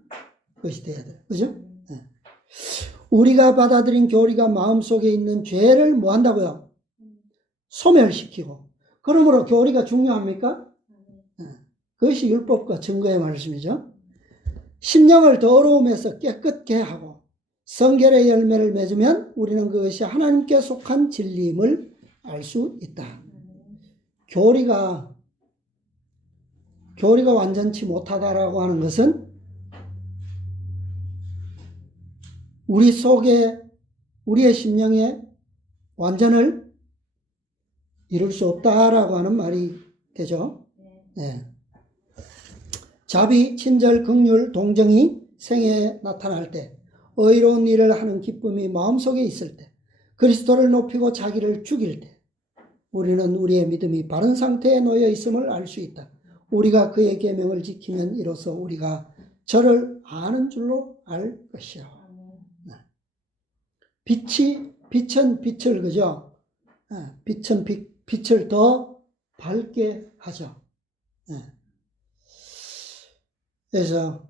것이 돼야 돼요. 그죠? 우리가 받아들인 교리가 마음속에 있는 죄를 뭐 한다고요? 소멸시키고. 그러므로 교리가 중요합니까? 그것이 율법과 증거의 말씀이죠. 심령을 더러움에서 깨끗게 하고 성결의 열매를 맺으면 우리는 그것이 하나님께 속한 진리임을 알 수 있다. 교리가 완전치 못하다라고 하는 것은 우리 속에, 우리의 심령에 완전을 이룰 수 없다라고 하는 말이 되죠. 네. 자비, 친절, 긍휼, 동정이 생애에 나타날 때, 의로운 일을 하는 기쁨이 마음속에 있을 때, 그리스도를 높이고 자기를 죽일 때, 우리는 우리의 믿음이 바른 상태에 놓여 있음을 알 수 있다. 우리가 그의 계명을 지키면 이로써 우리가 저를 아는 줄로 알 것이요. 빛은 빛을, 그죠? 빛은 빛을 더 밝게 하죠. 그래서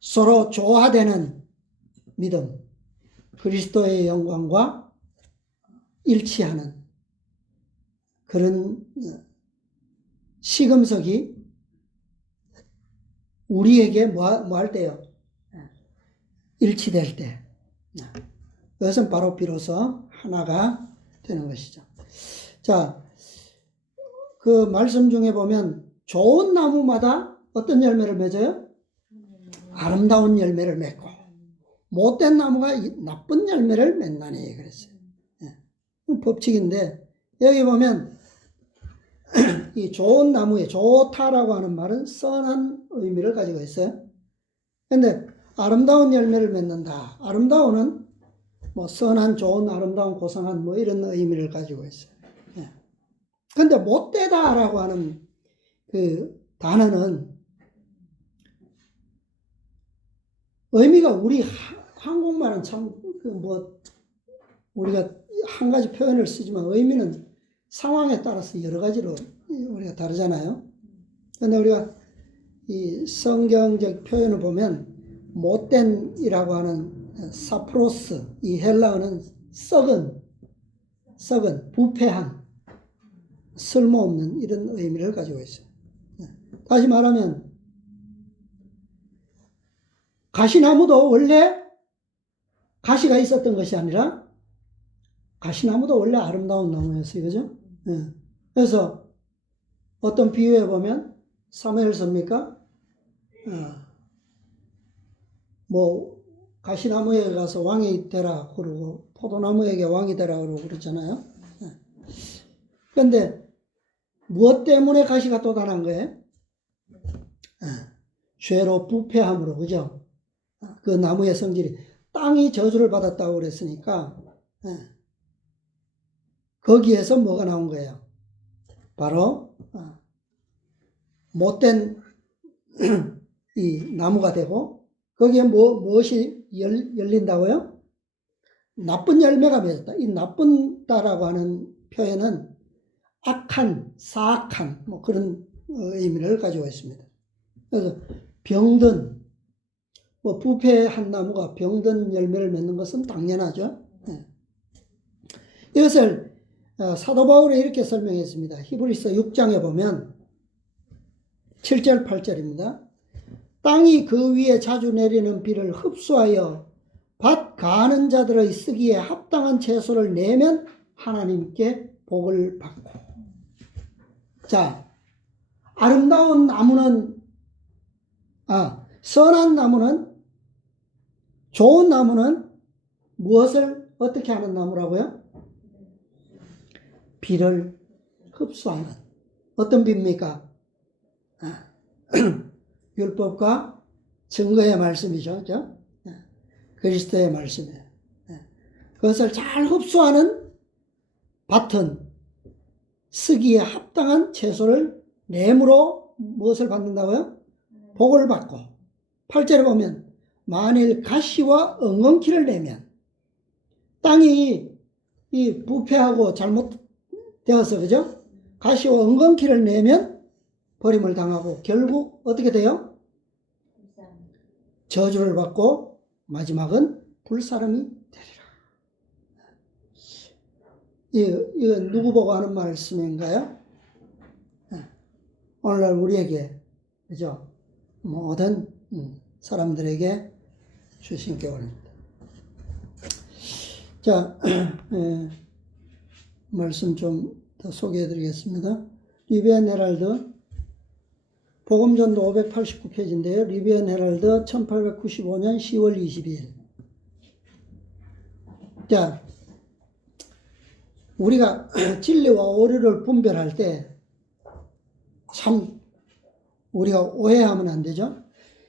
서로 조화되는 믿음, 그리스도의 영광과 일치하는 그런 시금석이 우리에게 뭐 할 때요? 일치될 때. 그것은 바로 비로소 하나가 되는 것이죠. 자, 그 말씀 중에 보면 좋은 나무마다 어떤 열매를 맺어요? 아름다운 열매를 맺고 못된 나무가 나쁜 열매를 맺나니 그랬어요. 법칙인데 여기 보면 이 좋은 나무에 좋다라고 하는 말은 선한 의미를 가지고 있어요. 그런데 아름다운 열매를 맺는다. 아름다운은 뭐 선한, 좋은, 아름다운, 고상한 뭐 이런 의미를 가지고 있어요. 그런데 못되다라고 하는 그 단어는 의미가 우리 한국말은 참 뭐 우리가 한 가지 표현을 쓰지만 의미는 상황에 따라서 여러 가지로 우리가 다르잖아요. 그런데 우리가 이 성경적 표현을 보면 못된이라고 하는 사프로스, 이 헬라어는 썩은, 부패한, 쓸모없는 이런 의미를 가지고 있어요. 다시 말하면 가시나무도 원래 가시가 있었던 것이 아니라 가시나무도 원래 아름다운 나무였어요. 그죠? 예. 그래서 어떤 비유에 보면 사무엘서입니까? 뭐 가시나무에 가서 왕이 되라 그러고 포도나무에게 왕이 되라 그러고 그러잖아요. 그런데 무엇 때문에 가시가 돋아난 거예요? 죄로 부패함으로, 그죠? 그 나무의 성질이 땅이 저주를 받았다고 그랬으니까 거기에서 뭐가 나온 거예요? 바로 못된 이 나무가 되고 거기에 무엇이 열린다고요? 나쁜 열매가 맺었다. 이 나쁜다라고 하는 표현은 악한, 사악한 뭐 그런 의미를 가지고 있습니다. 그래서 병든, 뭐 부패한 나무가 병든 열매를 맺는 것은 당연하죠. 이것을 사도 바울이 이렇게 설명했습니다. 히브리서 6장에 보면 7절 8절입니다. 땅이 그 위에 자주 내리는 비를 흡수하여 밭 가하는 자들의 쓰기에 합당한 채소를 내면 하나님께 복을 받고. 자, 아름다운 나무는, 선한 나무는, 좋은 나무는 무엇을 어떻게 하는 나무라고요? 비를 흡수하는. 어떤 비입니까? 율법과 증거의 말씀이죠. 그죠? 그리스도의 말씀이에요. 그것을 잘 흡수하는 밭은 쓰기에 합당한 채소를 내므로 무엇을 받는다고요? 복을 받고. 8절에 보면 만일 가시와 엉겅퀴를 내면 땅이 이 부패하고 잘못되어서 그죠? 가시와 엉겅퀴를 내면 버림을 당하고 결국 어떻게 돼요? 저주를 받고 마지막은 불사름이 되리라. 이거 누구 보고 하는 말씀인가요? 오늘날 우리에게, 그죠? 모든 사람들에게 주신 교훈입니다. 자, 말씀 좀 더 소개해 드리겠습니다. 리비안 헤럴드, 복음전도 589페이지인데요. 리비안 헤럴드 1895년 10월 22일. 자, 우리가 진리와 오류를 분별할 때 참 우리가 오해하면 안 되죠.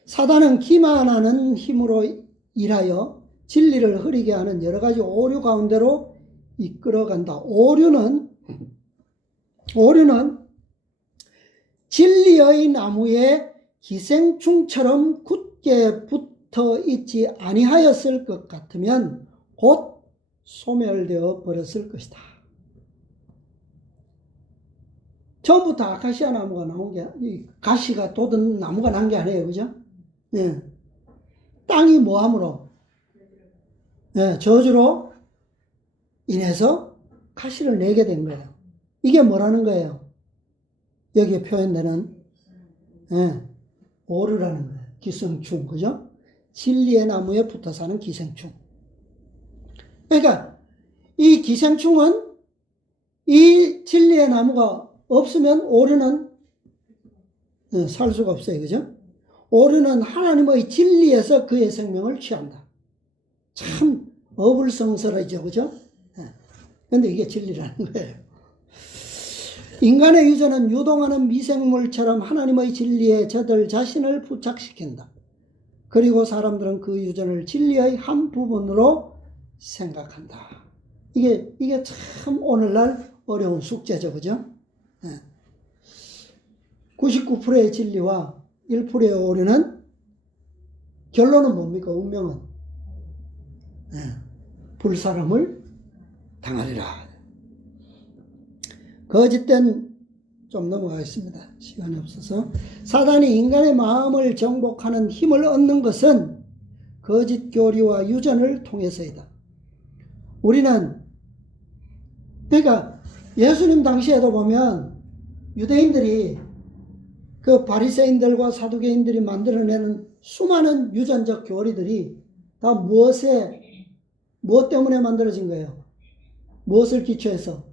사단은 기만하는 힘으로 일하여 진리를 흐리게 하는 여러 가지 오류 가운데로 이끌어간다. 오류는 진리의 나무에 기생충처럼 굳게 붙어 있지 아니하였을 것 같으면 곧 소멸되어 버렸을 것이다. 처음부터 아카시아 나무가 나온 게, 가시가 돋은 나무가 난 게 아니에요. 그죠? 예. 땅이 뭐함으로? 예, 저주로 인해서 가시를 내게 된 거예요. 이게 뭐라는 거예요? 여기에 표현되는, 오르라는 거예요. 기생충, 그죠? 진리의 나무에 붙어 사는 기생충. 그러니까, 이 기생충은 이 진리의 나무가 없으면 오류는 살 수가 없어요. 그죠? 오류는 하나님의 진리에서 그의 생명을 취한다. 참 어불성설하죠. 그죠? 근데 이게 진리라는 거예요. 인간의 유전은 유동하는 미생물처럼 하나님의 진리에 저들 자신을 부착시킨다. 그리고 사람들은 그 유전을 진리의 한 부분으로 생각한다. 이게 참 오늘날 어려운 숙제죠. 그죠? 99%의 진리와 1%의 오류는 결론은 뭡니까? 운명은 불사름을 당하리라. 거짓된, 좀 넘어가겠습니다. 시간이 없어서. 사단이 인간의 마음을 정복하는 힘을 얻는 것은 거짓 교리와 유전을 통해서이다. 우리는, 그러니까 예수님 당시에도 보면 유대인들이 그 바리새인들과 사두개인들이 만들어내는 수많은 유전적 교리들이 다 무엇 때문에 만들어진 거예요? 무엇을 기초해서?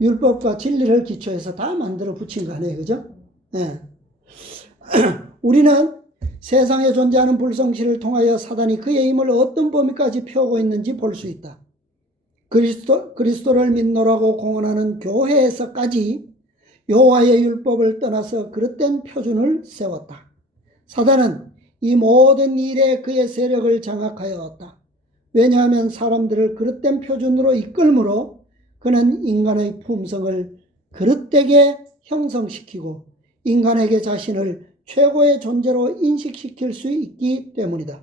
율법과 진리를 기초해서 다 만들어 붙인 거 아니에요, 그죠? 네. 우리는 세상에 존재하는 불성실을 통하여 사단이 그의 힘을 어떤 범위까지 펴고 있는지 볼 수 있다. 그리스도를 믿노라고 공언하는 교회에서까지 여호와의 율법을 떠나서 그릇된 표준을 세웠다. 사단은 이 모든 일에 그의 세력을 장악하여 왔다. 왜냐하면 사람들을 그릇된 표준으로 이끌므로 그는 인간의 품성을 그릇되게 형성시키고 인간에게 자신을 최고의 존재로 인식시킬 수 있기 때문이다.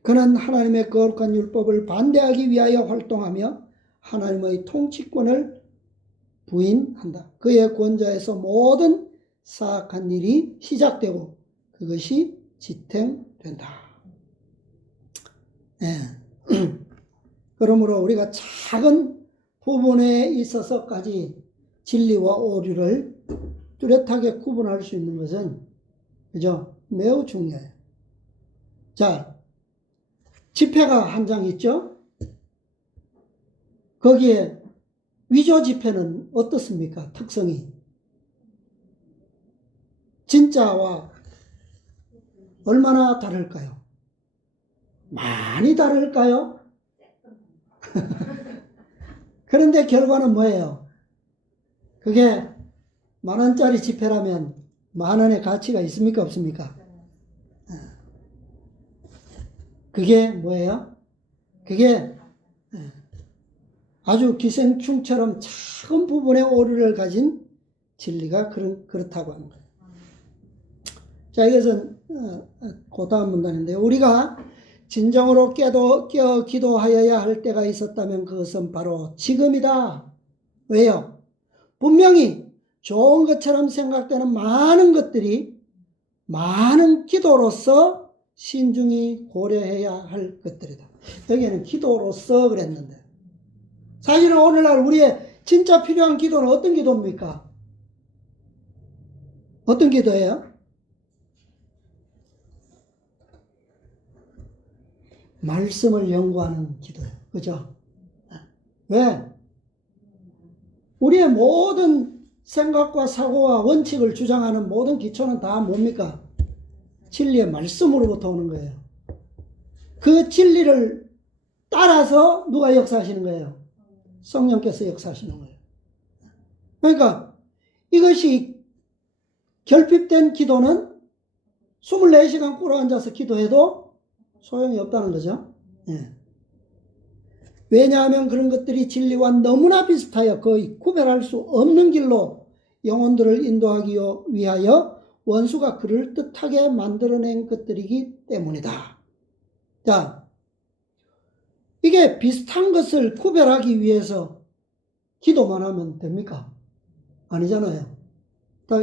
그는 하나님의 거룩한 율법을 반대하기 위하여 활동하며 하나님의 통치권을 부인한다. 그의 권좌에서 모든 사악한 일이 시작되고 그것이 지탱된다. 네. 그러므로 우리가 작은 부분에 있어서까지 진리와 오류를 뚜렷하게 구분할 수 있는 것은, 그죠? 매우 중요해요. 자, 지폐가 한 장 있죠? 거기에 위조 지폐는 어떻습니까? 특성이. 진짜와 얼마나 다를까요? 많이 다를까요? 그런데 결과는 뭐예요? 그게 10,000원짜리 지폐라면 10,000원의 가치가 있습니까? 없습니까? 그게 뭐예요? 그게 아주 기생충처럼 작은 부분의 오류를 가진 진리가 그렇다고 하는 거예요. 자, 이것은 그 다음 문단인데요. 우리가 진정으로 깨어 기도하여야 할 때가 있었다면 그것은 바로 지금이다. 왜요? 분명히 좋은 것처럼 생각되는 많은 것들이 많은 기도로서 신중히 고려해야 할 것들이다. 여기에는 기도로서 그랬는데, 사실은 오늘날 우리의 진짜 필요한 기도는 어떤 기도입니까? 어떤 기도예요? 말씀을 연구하는 기도예요. 그죠? 왜? 우리의 모든 생각과 사고와 원칙을 주장하는 모든 기초는 다 뭡니까? 진리의 말씀으로부터 오는 거예요. 그 진리를 따라서 누가 역사하시는 거예요? 성령께서 역사하시는 거예요. 그러니까 이것이 결핍된 기도는 24시간 꿇어 앉아서 기도해도 소용이 없다는 거죠. 예. 왜냐하면 그런 것들이 진리와 너무나 비슷하여 거의 구별할 수 없는 길로 영혼들을 인도하기 위하여 원수가 그럴듯하게 만들어낸 것들이기 때문이다. 자, 이게 비슷한 것을 구별하기 위해서 기도만 하면 됩니까? 아니잖아요.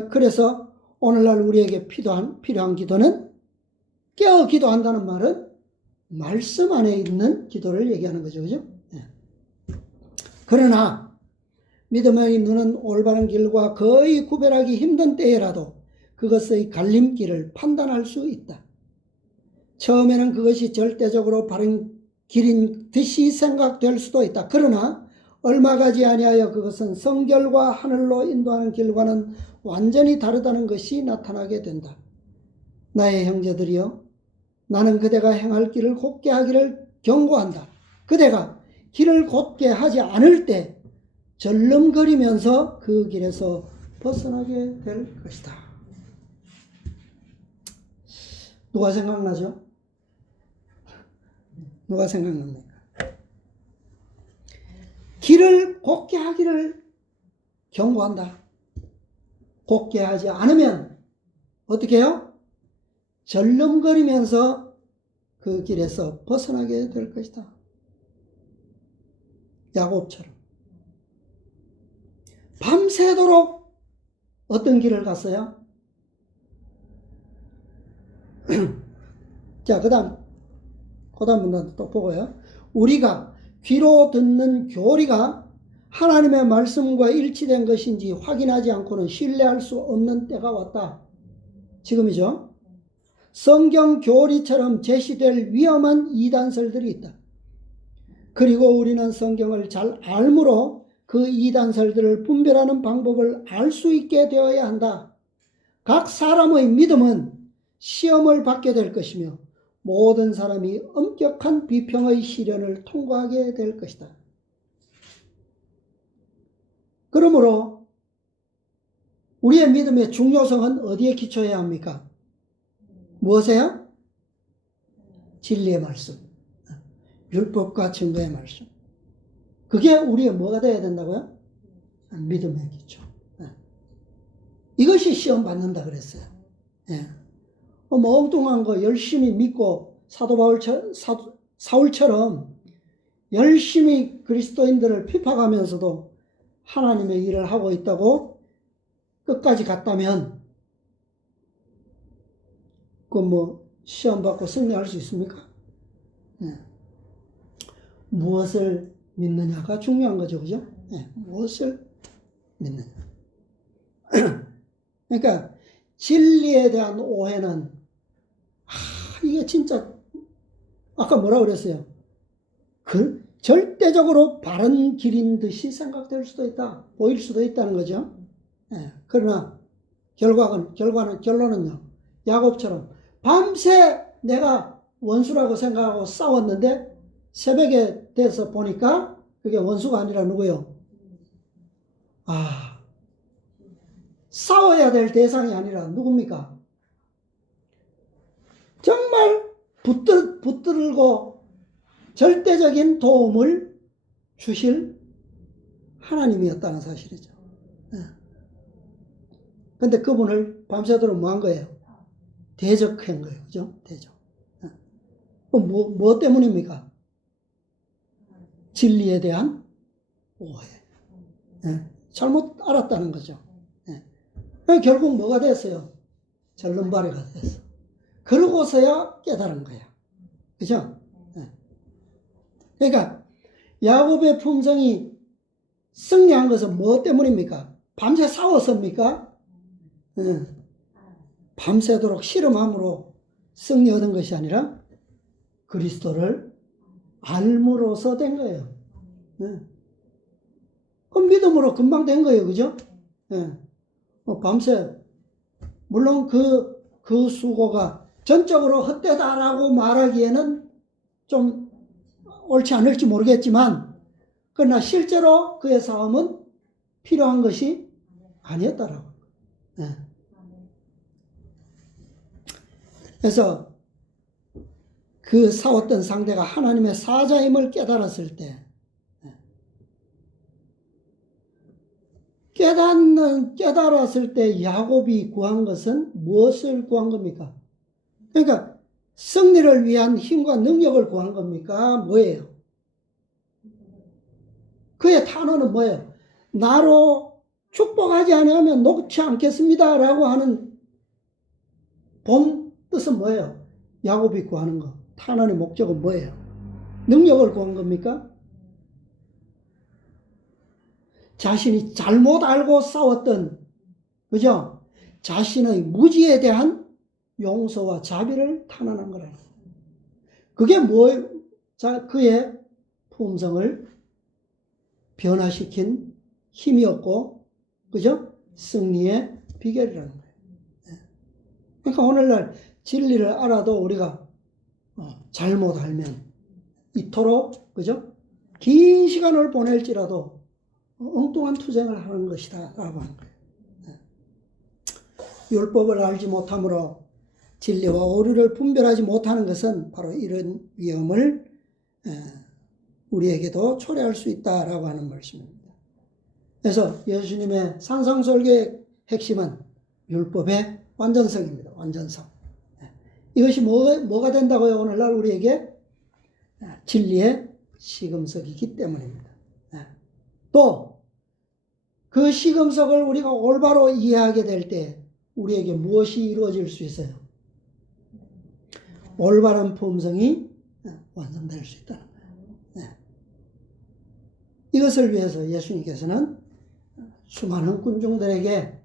그래서 오늘날 우리에게 필요한 기도는, 깨어 기도한다는 말은 말씀 안에 있는 기도를 얘기하는 거죠. 그죠? 네. 그러나 믿음의 눈은 올바른 길과 거의 구별하기 힘든 때에라도 그것의 갈림길을 판단할 수 있다. 처음에는 그것이 절대적으로 바른 길인 듯이 생각될 수도 있다. 그러나 얼마 가지 아니하여 그것은 성결과 하늘로 인도하는 길과는 완전히 다르다는 것이 나타나게 된다. 나의 형제들이여, 나는 그대가 행할 길을 곧게 하기를 경고한다. 그대가 길을 곧게 하지 않을 때 절름거리면서 그 길에서 벗어나게 될 것이다. 누가 생각나죠? 누가 생각납니까? 길을 곧게 하기를 경고한다. 곧게 하지 않으면 어떻게 해요? 절름거리면서 그 길에서 벗어나게 될 것이다. 야곱처럼 밤새도록 어떤 길을 갔어요? 자, 그 다음 문단 또 보고요. 우리가 귀로 듣는 교리가 하나님의 말씀과 일치된 것인지 확인하지 않고는 신뢰할 수 없는 때가 왔다. 지금이죠. 성경 교리처럼 제시될 위험한 이단설들이 있다. 그리고 우리는 성경을 잘 알므로 그 이단설들을 분별하는 방법을 알 수 있게 되어야 한다. 각 사람의 믿음은 시험을 받게 될 것이며 모든 사람이 엄격한 비평의 시련을 통과하게 될 것이다. 그러므로 우리의 믿음의 중요성은 어디에 기초해야 합니까? 무엇에요? 진리의 말씀, 율법과 증거의 말씀. 그게 우리의 뭐가 되어야 된다고요? 믿음의 기초. 이것이 시험 받는다 그랬어요. 뭐 엉뚱한 거 열심히 믿고 사울처럼 열심히 그리스도인들을 핍박하면서도 하나님의 일을 하고 있다고 끝까지 갔다면 그 뭐 시험 받고 승리할 수 있습니까? 무엇을 믿느냐가 중요한 거죠, 그죠? 무엇을 믿느냐. 그러니까 진리에 대한 오해는 이게 진짜 아까 뭐라 그랬어요? 그 절대적으로 바른 길인 듯이 생각될 수도 있다, 보일 수도 있다는 거죠. 그러나 결론은요, 야곱처럼 밤새 내가 원수라고 생각하고 싸웠는데 새벽에 돼서 보니까 그게 원수가 아니라 누구요? 싸워야 될 대상이 아니라 누굽니까? 정말 붙들고 절대적인 도움을 주실 하나님이었다는 사실이죠. 근데 그분을 밤새도록 뭐 한 거예요? 대적한 거예요. 그죠? 대적. 뭐 때문입니까? 진리에 대한 오해. 잘못 알았다는 거죠. 결국 뭐가 됐어요? 절름발이가 됐어. 그러고서야 깨달은 거야. 그죠? 그러니까 야곱의 품성이 승리한 것은 뭐 때문입니까? 밤새 싸웠습니까? 밤새도록 씨름함으로 승리 얻은 것이 아니라 그리스도를 알므로서 된 거예요. 그럼 믿음으로 금방 된 거예요. 그죠? 밤새 물론 그 수고가 전적으로 헛되다라고 말하기에는 좀 옳지 않을지 모르겠지만, 그러나 실제로 그의 싸움은 필요한 것이 아니었다라고. 그래서 그 싸웠던 상대가 하나님의 사자임을 깨달았을 때, 깨달았을 때 야곱이 구한 것은 무엇을 구한 겁니까? 그러니까 승리를 위한 힘과 능력을 구한 겁니까? 뭐예요? 그의 탄원은 뭐예요? 나로 축복하지 아니하면 녹지 않겠습니다 라고 하는 본 뜻은 뭐예요? 야곱이 구하는 거, 탄원의 목적은 뭐예요? 능력을 구한 겁니까? 자신이 잘못 알고 싸웠던, 그죠? 자신의 무지에 대한 용서와 자비를 탄원한 거라는 거예요. 그게 그의 품성을 변화시킨 힘이었고, 그죠? 승리의 비결이라는 거예요. 그러니까 오늘날 진리를 알아도 우리가 잘못 알면 이토록, 그죠? 긴 시간을 보낼지라도 엉뚱한 투쟁을 하는 것이다 라고 하는 거예요. 율법을 알지 못함으로 진리와 오류를 분별하지 못하는 것은 바로 이런 위험을 우리에게도 초래할 수 있다라고 하는 말씀입니다. 그래서 예수님의 산상설교의 핵심은 율법의 완전성입니다. 완전성. 이것이 뭐가 된다고요? 오늘날 우리에게 진리의 시금석이기 때문입니다. 또 그 시금석을 우리가 올바로 이해하게 될 때 우리에게 무엇이 이루어질 수 있어요? 올바른 품성이 완성될 수 있다는 거예요. 이것을 위해서 예수님께서는 수많은 군중들에게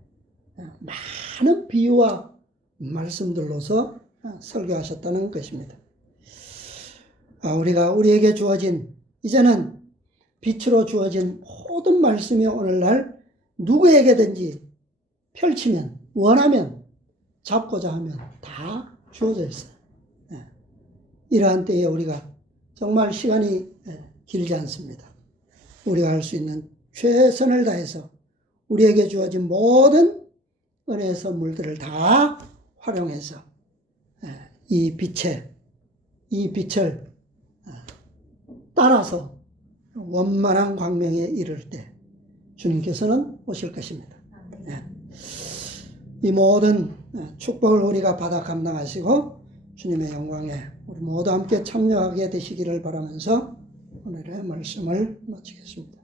많은 비유와 말씀들로서 설교하셨다는 것입니다. 우리에게 주어진, 이제는 빛으로 주어진 모든 말씀이 오늘날 누구에게든지 펼치면, 원하면, 잡고자 하면 다 주어져 있어요. 이러한 때에 우리가 정말 시간이 길지 않습니다. 우리가 할 수 있는 최선을 다해서 우리에게 주어진 모든 은혜의 선물들을 다 활용해서 이 빛을 따라서 원만한 광명에 이를 때 주님께서는 오실 것입니다. 이 모든 축복을 우리가 받아 감당하시고 주님의 영광에 우리 모두 함께 참여하게 되시기를 바라면서 오늘의 말씀을 마치겠습니다.